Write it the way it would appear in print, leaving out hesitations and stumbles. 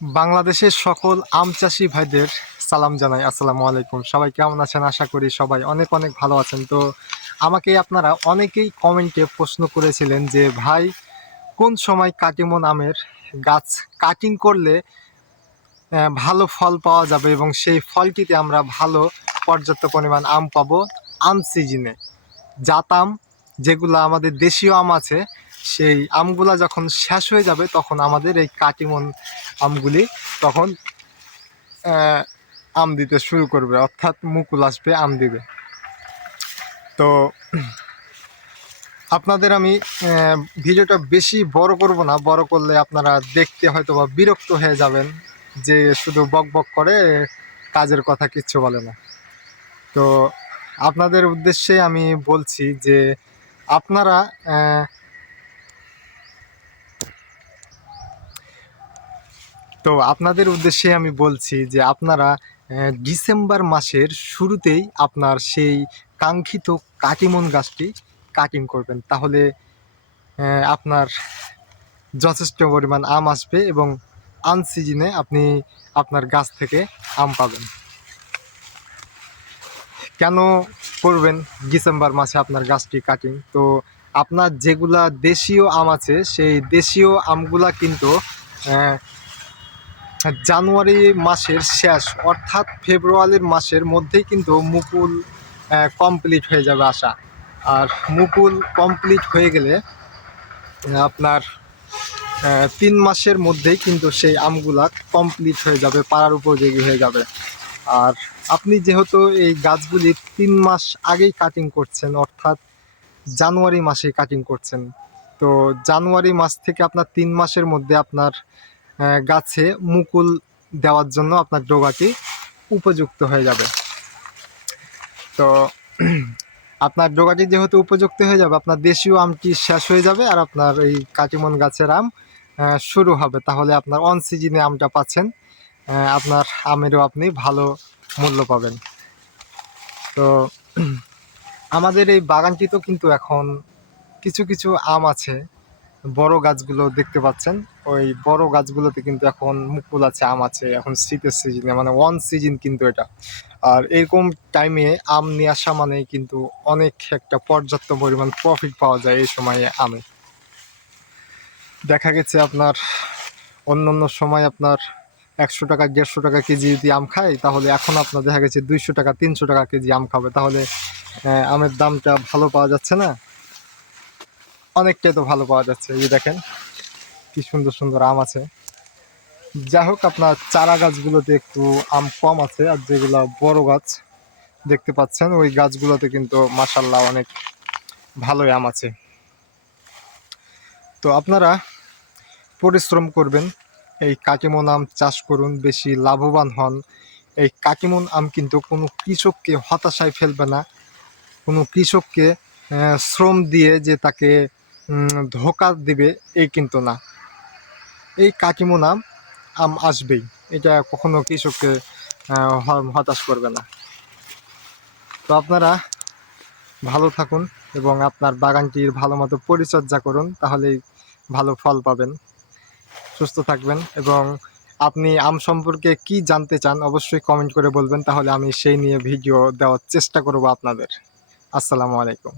বাংলাদেশের সকল আম চাষি ভাইদের সালাম জানাই। আসসালামু আলাইকুম। সবাই কেমন আছেন? আশা করি সবাই অনেক অনেক ভালো আছেন। তো আমাকে আপনারা অনেকেই কমেন্টে প্রশ্ন করেছিলেন যে ভাই, কোন সময় কাটিমন আমের গাছ কাটিং করলে ভালো ফল পাওয়া যাবে এবং সেই ফলটিতে আমরা ভালো পর্যাপ্ত পরিমাণ আম পাবো আনসিজনে। জাত আম যেগুলো আমাদের দেশীয় আম আছে, সেই আমগুলা যখন শেষ হয়ে যাবে তখন আমাদের এই কাটিমন আমগুলি তখন আম দিতে শুরু করবে, অর্থাৎ মুকুল আসবে, আম দিবে। তো আপনাদের আমি ভিডিওটা বেশি বড় করব না, বড় করলে আপনারা দেখতে হয়তো বা বিরক্ত হয়ে যাবেন যে শুধু বক বক করে, কাজের কথা কিচ্ছু বলে না। তো আপনাদের উদ্দেশ্যে আমি বলছি যে আপনারা আপনাদের উদ্দেশ্যে আমি বলছি যে আপনারা ডিসেম্বর মাসের শুরুতেই আপনার সেই কাঙ্ক্ষিত কাটিমন গাছটি কাটিং করবেন, তাহলে আপনার যথেষ্ট পরিমাণ আম আসবে এবং আনসিজনে আপনি আপনার গাছ থেকে আম পাবেন। কেন করবেন ডিসেম্বর মাসে আপনার গাছটি কাটিং? তো আপনার যেগুলা দেশীয় আম আছে, সেই দেশীয় আমগুলা কিন্তু জানুয়ারি মাসের শেষ অর্থাৎ ফেব্রুয়ারির মাসের মধ্যেই কিন্তু মুকুল কমপ্লিট হয়ে যাবে আসা। আর মুকুল কমপ্লিট হয়ে গেলে আপনার 3 মাসের মধ্যেই কিন্তু সেই আমগুলা কমপ্লিট হয়ে যাবে, পাড়ার উপযোগী হয়ে যাবে। আর আপনি যেহেতু এই গাছগুলি 3 মাস আগেই কাটিং করছেন, অর্থাৎ জানুয়ারি মাসে কাটিং করছেন, তো জানুয়ারি মাস থেকে আপনার 3 মাসের মধ্যে আপনার গাছে মুকুল দেওয়ার জন্য আপনার ডগাটি উপযুক্ত হয়ে যাবে। তো আপনার ডগাটি যেহেতু উপযুক্ত হয়ে যাবে, আপনার দেশীয় আমটি শেষ হয়ে যাবে আর আপনার এই কাটিমন গাছের আম শুরু হবে, তাহলে আপনার অন সিজনে আমটা পাচ্ছেন, আপনার আমেরও আপনি ভালো মূল্য পাবেন। তো আমাদের এই বাগানটিতেও কিন্তু এখন কিছু কিছু আম আছে, বড় গাছগুলো দেখতে পাচ্ছেন, ওই বড় গাছগুলোতে কিন্তু এখন মুকুল আছে, আম আছে এখন শীতের সিজনে, মানে ওয়ান সিজন কিন্তু এটা। আর এরকম টাইমে আম নিয়ে আসা মানে কিন্তু অনেক একটা পর্যাপ্ত পরিমাণ প্রফিট পাওয়া যায় এই সময়ে আমে। দেখা গেছে আপনার অন্য সময় আপনার 100 টাকা 150 টাকা কেজি যদি আম খায়, তাহলে এখন আপনার দেখা গেছে 200 টাকা 300 টাকা কেজি আম খাবে, তাহলে আমের দামটা ভালো পাওয়া যাচ্ছে না? অনেকটাই তো ভালো পাওয়া যাচ্ছে। এই যে দেখেন কি সুন্দর সুন্দর আম আছে। যাই হোক, আপনার চারা গাছগুলোতে একটু আম কম আছে, আর যেগুলো বড় গাছ দেখতে পাচ্ছেন ওই গাছগুলোতে কিন্তু মাশাআল্লাহ অনেক ভালোই আম আছে। তো আপনারা পরিশ্রম করবেন, এই কাটিমন আম চাষ করুন, বেশি লাভবান হন। এই কাটিমন আম কিন্তু কোনো কৃষককে হতাশায় ফেলবে না, কোনো কৃষককে শ্রম দিয়ে যে তাকে ধোঁকা দিবে এই কিন্তু না। এই কাটিমন আম আসবেই, এটা কখনো কৃষককে হতাশ করবে না। তো আপনারা ভালো থাকুন এবং আপনার বাগানটির ভালো মতো পরিচর্যা করুন, তাহলেই ভালো ফল পাবেন। সুস্থ থাকবেন এবং আপনি আম সম্পর্কে কি জানতে চান অবশ্যই কমেন্ট করে বলবেন, তাহলে আমি সেই নিয়ে ভিডিও দেওয়ার চেষ্টা করব আপনাদের। আসসালামু আলাইকুম।